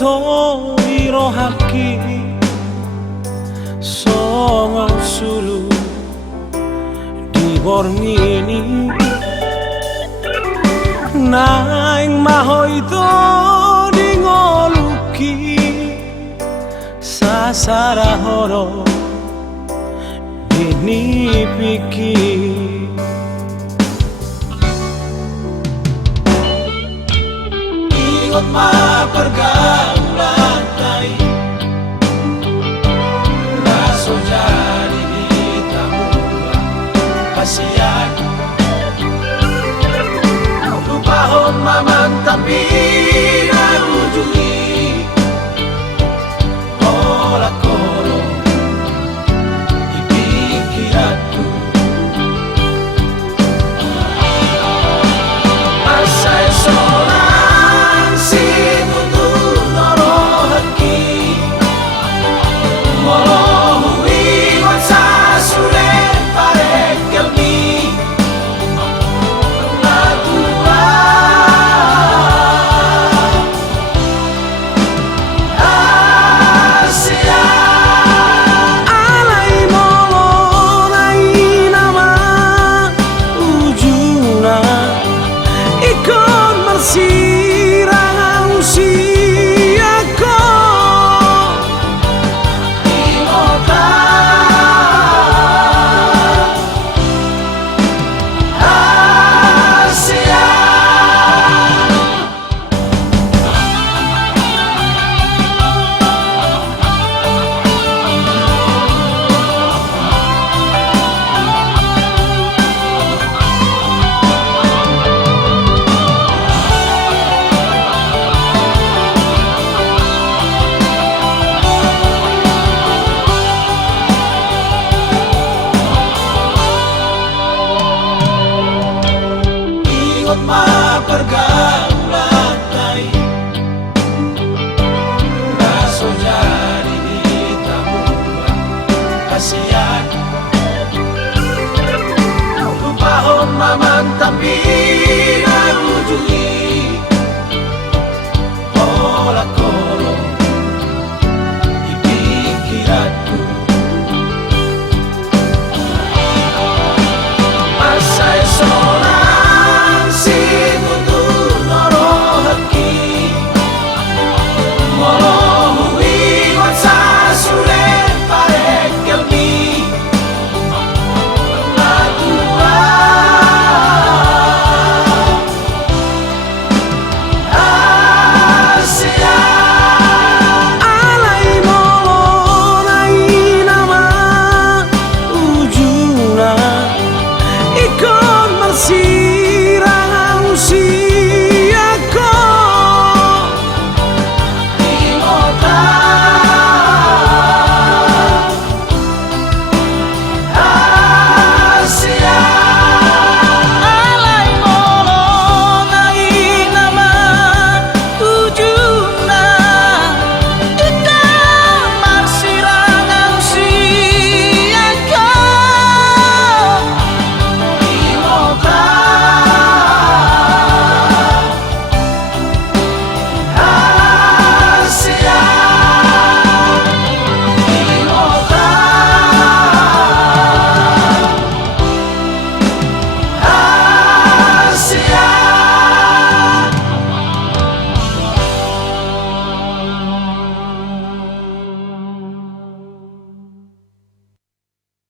to irohaki songo suru di borngini naing mahoi to dingoluki sasara horo dini pikir ingat ma pergaulan tai naso jadi tamu kasihan lupa hon mamang tapi ujungi olah koro di pikiranku masa solang si tutur norohaki molohui masa sule parek kelmi ma pergaulan tai naso jadi tamu kasihan lupa hon mamang tapi